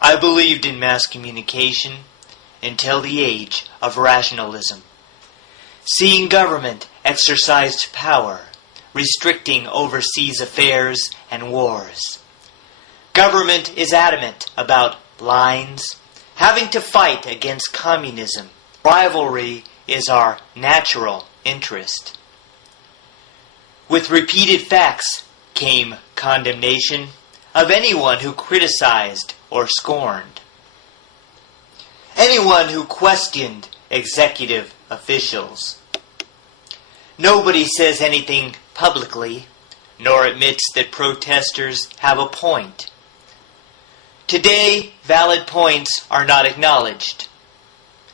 I believed in mass communication until the age of rationalism. Seeing government exercised power, restricting overseas affairs and wars. Government is adamant about lines, having to fight against communism. Rivalry is our natural interest. With repeated facts came condemnation of anyone who criticized or scorned. Anyone who questioned executive officials. Nobody says anything publicly, nor admits that protesters have a point. Today, valid points are not acknowledged,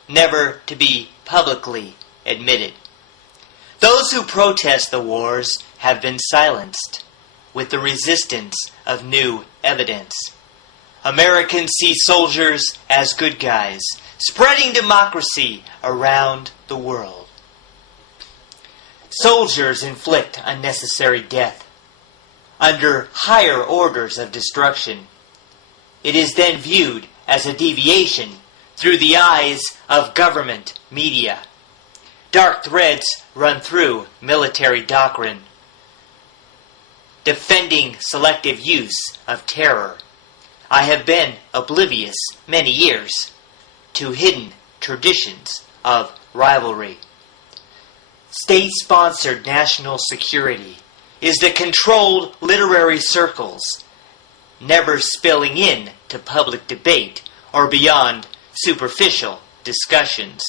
never to be publicly admitted. Those who protest the wars have been silenced with the resistance of new evidence. Americans see soldiers as good guys, spreading democracy around the world. Soldiers inflict unnecessary death under higher orders of destruction. It is then viewed as a deviation through the eyes of government media. Dark threads run through military doctrine, defending selective use of terror. I have been oblivious many years to hidden traditions of rivalry. State-sponsored national security is the controlled literary circles, never spilling in to public debate or beyond superficial discussions.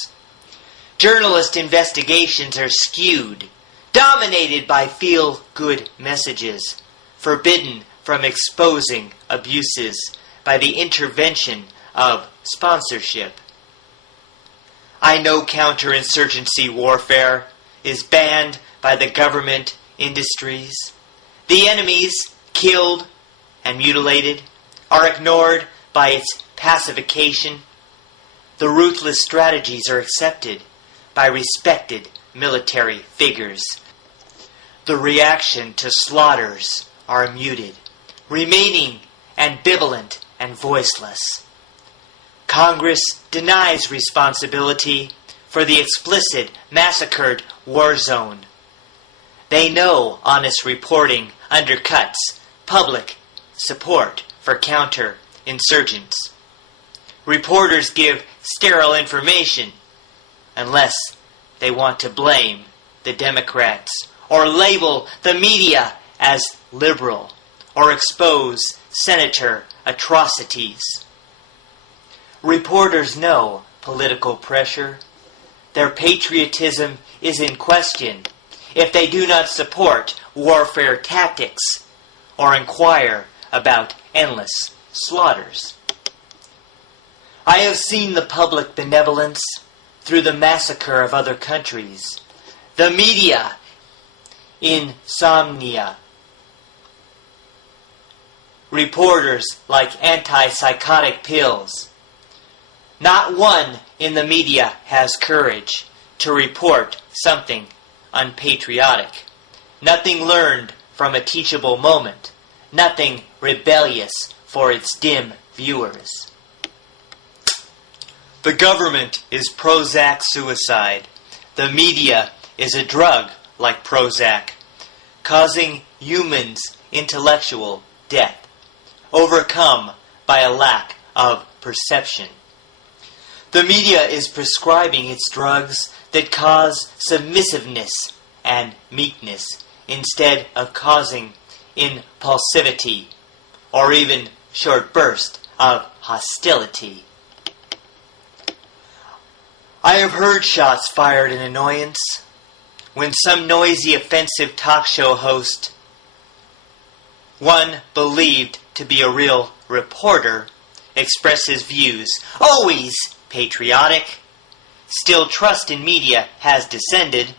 Journalist investigations are skewed, dominated by feel-good messages, forbidden from exposing abuses by the intervention of sponsorship. I know counterinsurgency warfare is banned by the government industries. The enemies, killed and mutilated, are ignored by its pacification. The ruthless strategies are accepted by respected military figures. The reaction to slaughters are muted, remaining ambivalent and voiceless. Congress denies responsibility for the explicit massacred war zone. They know honest reporting undercuts public support for counterinsurgents. Reporters give sterile information unless they want to blame the Democrats or label the media as liberal or expose senator atrocities. Reporters know political pressure. Their patriotism is in question if they do not support warfare tactics or inquire about endless slaughters. I have seen the public benevolence through the massacre of other countries, the media insomnia. Reporters like antipsychotic pills. Not one in the media has courage to report something unpatriotic. Nothing learned from a teachable moment. Nothing rebellious for its dim viewers. The government is Prozac suicide. The media is a drug like Prozac, causing humans intellectual death, overcome by a lack of perception. The media is prescribing its drugs that cause submissiveness and meekness instead of causing impulsivity or even short bursts of hostility. I have heard shots fired in annoyance when some noisy, offensive talk show host, one believed to be a real reporter, expresses views, always patriotic. Still, trust in media has descended.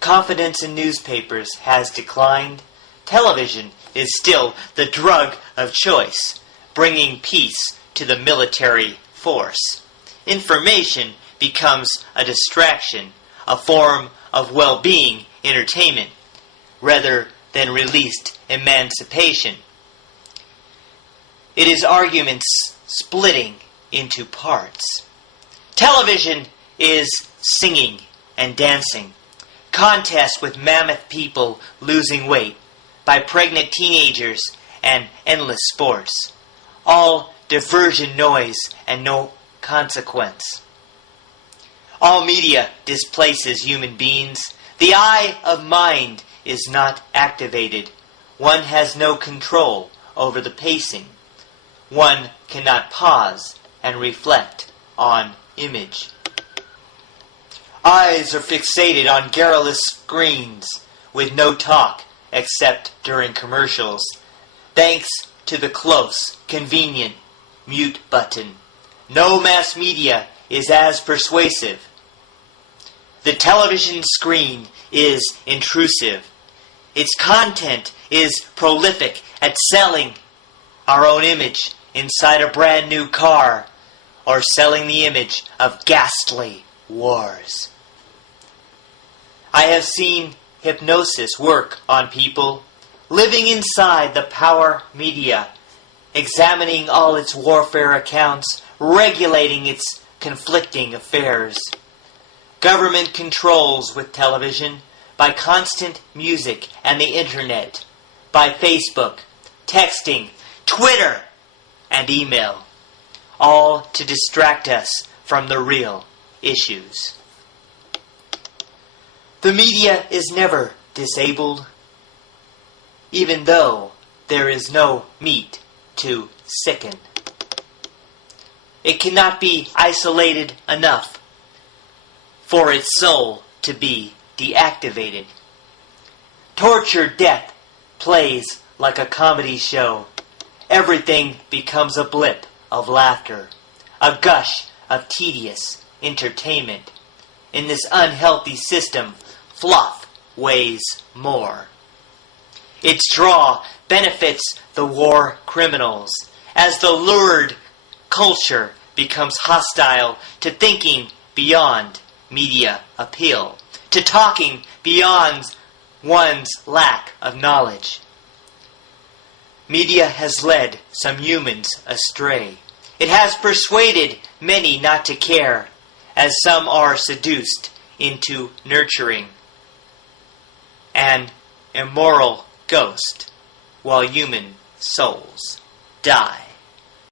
Confidence in newspapers has declined. Television is still the drug of choice, bringing peace to the military force. Information becomes a distraction, a form of well-being entertainment, rather than released emancipation. It is arguments splitting into parts. Television is singing and dancing. Contests with mammoth people losing weight by pregnant teenagers and endless sports. All diversion noise and no consequence. All media displaces human beings. The eye of mind is not activated. One has no control over the pacing. One cannot pause and reflect on image. Eyes are fixated on garrulous screens with no talk except during commercials, thanks to the close, convenient mute button. No mass media is as persuasive. The television screen is intrusive. Its content is prolific at selling our own image inside a brand new car or selling the image of ghastly wars. I have seen hypnosis work on people living inside the power media, examining all its warfare accounts, regulating its conflicting affairs. Government controls with television by constant music and the internet, by Facebook, texting, Twitter, and email, all to distract us from the real issues. The media is never disabled, even though there is no meat to sicken. It cannot be isolated enough for its soul to be deactivated. Torture death plays like a comedy show. Everything becomes a blip of laughter, a gush of tedious entertainment. In this unhealthy system, fluff weighs more. Its draw benefits the war criminals, as the lurid culture becomes hostile to thinking beyond media appeal, to talking beyond one's lack of knowledge. Media has led some humans astray. It has persuaded many not to care, as some are seduced into nurturing an immoral ghost while human souls die.